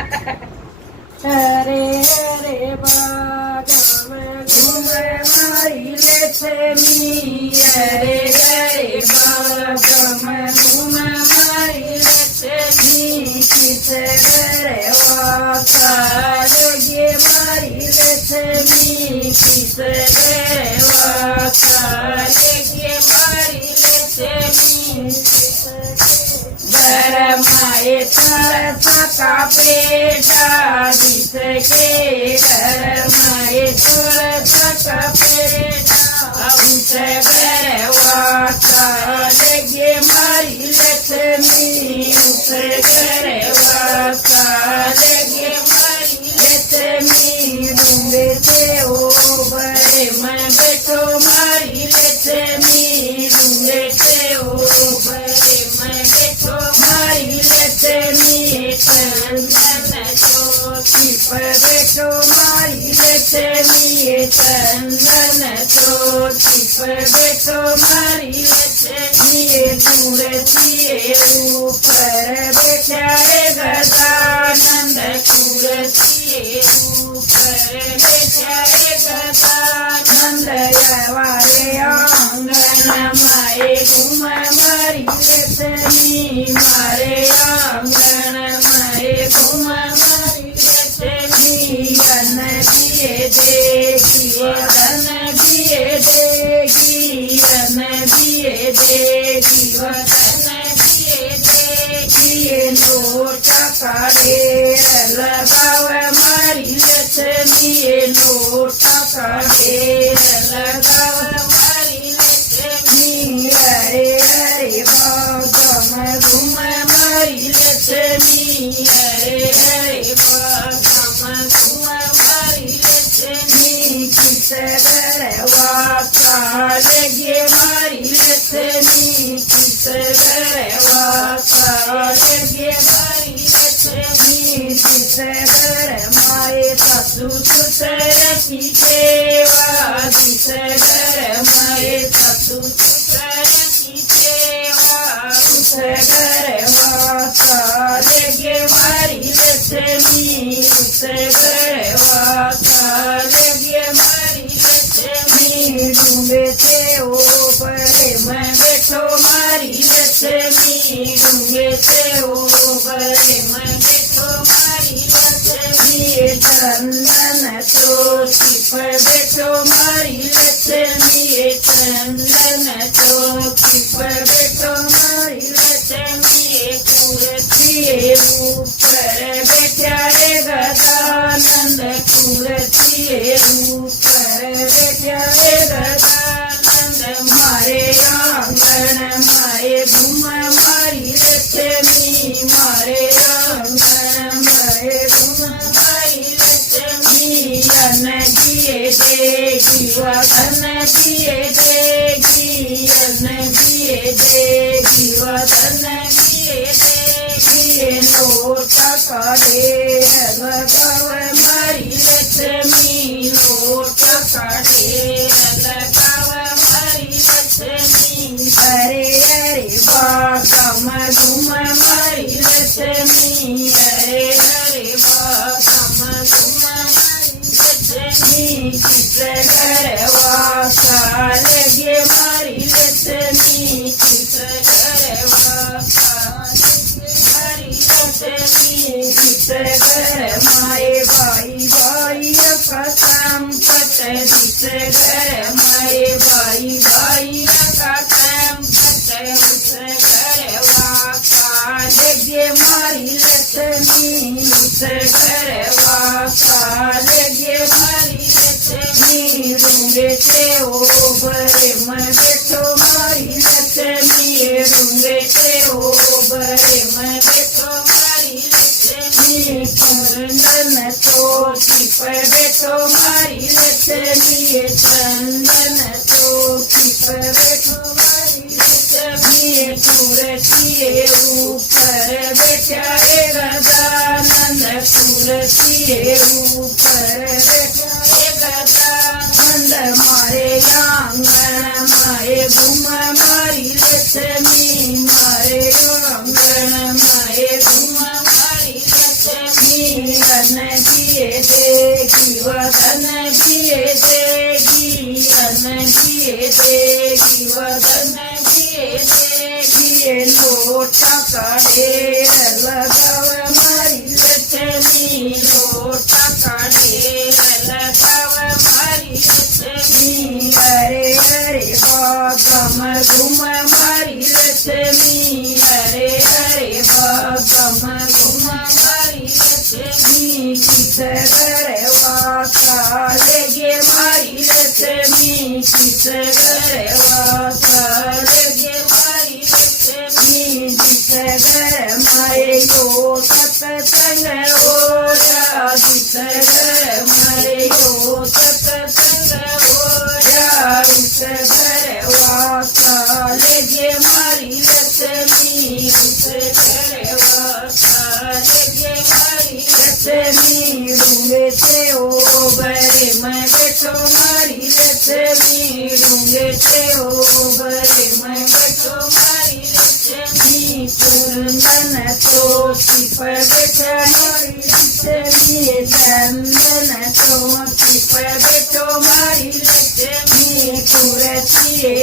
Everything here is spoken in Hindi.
हरे हरे बागम घूमे मारी लक्ष्मी हरे हरे बागम घूमे मारी लक्ष्मी किस घरे वासा लगे मारी लक्ष्मी किस घरे वासा लगे मारी लक्ष्मी धर्माए तरसा का पेटा जिसके धर्माए तरसा का पेटा उस घर वासा लगे मारी लक्ष्मी उस घर वासा लगे मारी लक्ष्मी डूंगे से ओ बड़े मैं बैठो मारी लक्ष्मी डूंगे से ओ बड़े मैं बैठो मारी लक्ष्मी चंदन चौकी पर बैठो मारी लक्ष्मी चंदन चौकी पर बैठो मारी लक्ष्मी तुलसी ऊपर बैठा है गदानंद तुलसी ऊपर बैठा है गदानंद वाले आंगन माए घूम मारी लक्ष्मी मारे आंगन माए घूम मारी लक्ष्मी धन दिए देगी धन दिए देगी धन दिए देगी धन दिए देगी नोटा का ढेर लगाव मारी लक्ष्मी नोटा का ढेर लगाव मारी लक्ष्मी हरे हरे बागम घूम मारी लक्ष्मी हरे हरे बागम घूम मारी लक्ष्मी किस घर वासा लगे मारी लक्ष्मी किस घर वासा लगे मारी लक्ष्मी किस घर माए सासू ससुर की सेवा जिस घर माए सासू ससुर की सेवा उस घर वासा लगे मारी लक्ष्मी उस घर वासा लगे मारी लक्ष्मी डूंगे से ओ बड़े मैं बैठो मारी लक्ष्मी डूंगे से ओ बड़े मैं बैठो मारी लक्ष्मी चंदन चौकी पर बैठो मारी लक्ष्मी चंदन चौकी पर बैठो मारी लक्ष्मी तुलसी ऊपर बैठा है गदानंद तुलसी ऊपर बैठा है गदानंद मारे आंगन माए घूम मारी लक्ष्मी मारे आंगन माए घूम मारी लक्ष्मी धन दिए देगी धन दिए देगी धन दिए देगी धन दिए देगी नोटा का ढेर लगाव मारी लक्ष्मी नोटा का ढेर लगाव मारी लक्ष्मी हरे हरे बागम घूम मारी लक्ष्मी हरे हरे बागम घूम मारी लक्ष्मी किस घर वासा लगे मारी लक्ष्मी किस घर वासा लगे मारी लक्ष्मी किस घर माए भाई भाई का संपत जिस घर माए भाई भाई का संपत उस घर वासा लगे मारी लक्ष्मी उस घर वासा लगे मारी लक्ष्मी डूंगे से ओ बड़े मैं बैठो मारी लक्ष्मी डूंगे से ओ बड़े मैं बैठो मारी लक्ष्मी चंदन चौकी पर बैठो मारी लक्ष्मी चंदन चौकी पर बैठो मारी लक्ष्मी तुलसी ऊपर बैठा है गदानंद तुलसी ऊपर बैठा है गदानंद मारे आंगन माए घूम मारी लक्ष्मी मारे आंगन माए घूम मारी लक्ष्मी अन दिए देगी वदन दिए देगी अन दिए देगी वदन दिए देगी लोटा का ढेर लगाव मारी लक्ष्मी लोटा का ढेर लगाव मारी लक्ष्मी अरे अरे बागम घुम मारी लक्ष्मी अरे अरे बागम घुम मारी लक्ष्मी किस घर वासा लेगे मारी लक्ष्मी किस घर वासा लेगे मारी लक्ष्मी जिस घर मारे यो सत्संग होया जिस घर मारे यो सत्संग होया उस घर वासा लेगे मारी लक्ष्मी उस घर वासा लेगे मारी लक्ष्मी डूंगे से ओ बरे मैं बैठो मारी लक्ष्मी डूंगे से ओ बरे मैं बैठो मारी लक्ष्मी कुंदन तो छिप बैठा मारी लक्ष्मी चंदन तो छिप बैठो मारी लक्ष्मी कुरतिए